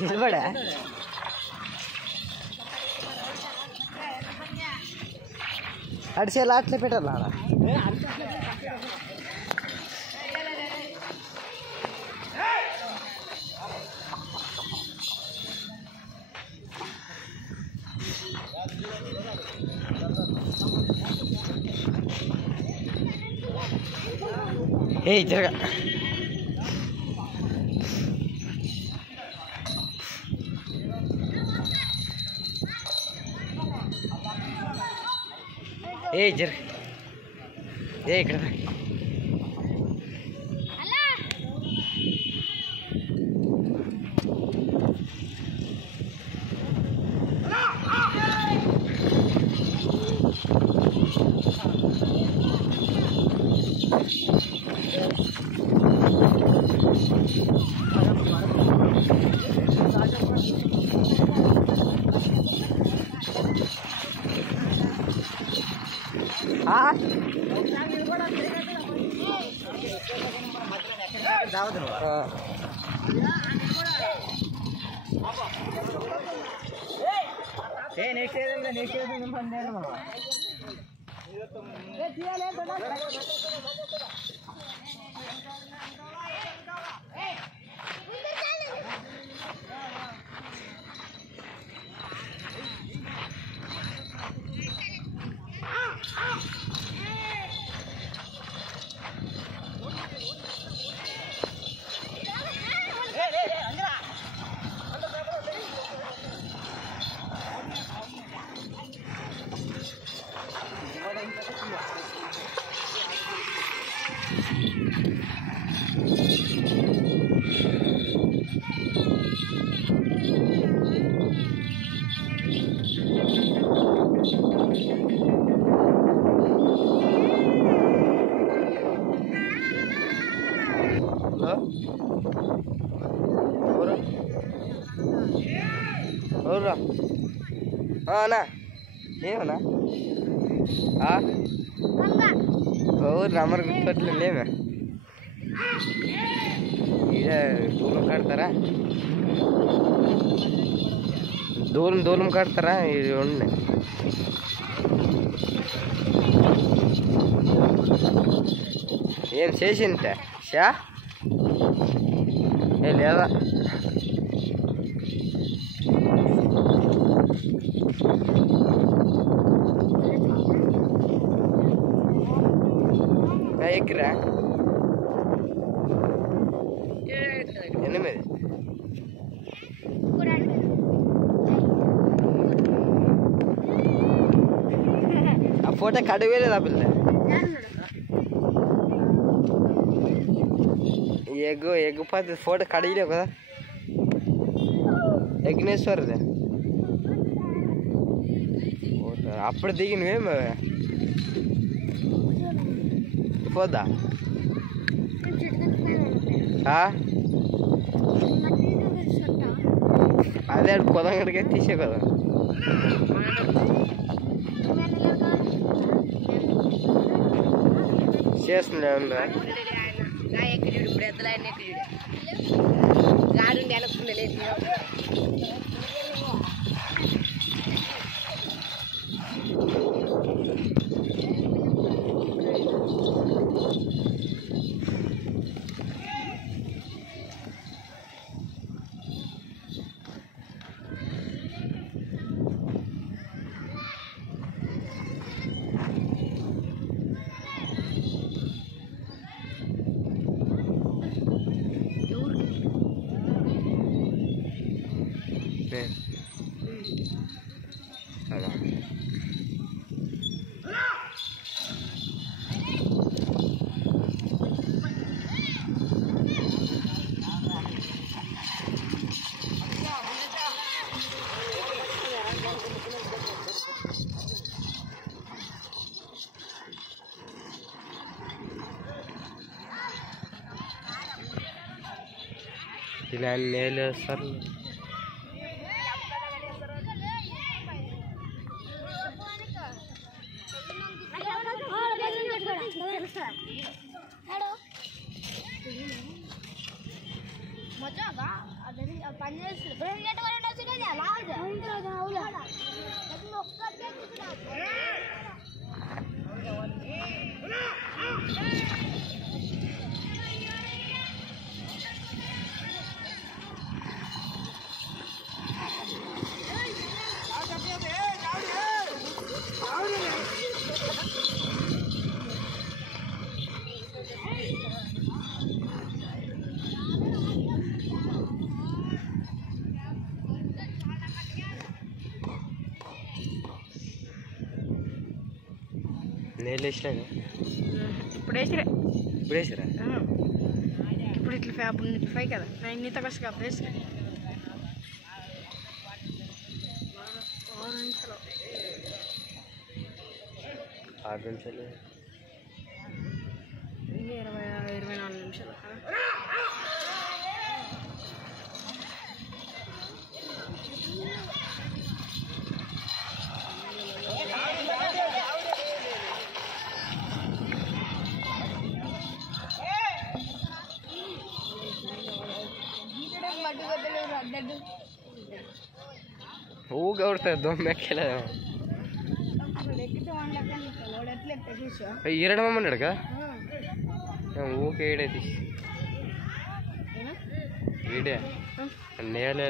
నిలబడా అడిసేలా అట్లే పెట్టాలా ఏ జరగ ఏ జర ఏ ఇక్కడ ఏమన్నా నమ్మరు గుర్తుపట్టలే లేమే ఇదే దూరం కడతారా దూరం కడతారా ఇది ఉండే ఏం చేసింటే షా ఏ లేదా ఎక్కరా 8 ఆ ఫోటో కడవేలేదా పిల్ల ఎగ్గు పద్ధతి ఫోటో కడిగలేవు కదా యజ్ఞేశ్వరదే అప్పుడు దిగినవేమో పోదా అదే పొలం కడిగే తీసే కదా చేస్తుండే ఉందా ఇప్పుడు ఎద్దులైన గాడి వెనక్కుండే లేదు ఇలా నేలు వేస్తారు. నీళ్ళు వేసినా ఇప్పుడు వేసిరే ఇప్పుడు వేసిరా ఇప్పుడు ఇట్లా అప్పుడు ఇట్లా ఫై కదా నేను నీత కష్టం అప్పుడు వేసిరే 6 నిమిషాలు ఇంకా 24 నిమిషాలు ఊగా కొడుతుంది దొమ్మెక్కేలే ఈరడమన్నాడు కదా ఊకే ఈడేది ఈడే నేలే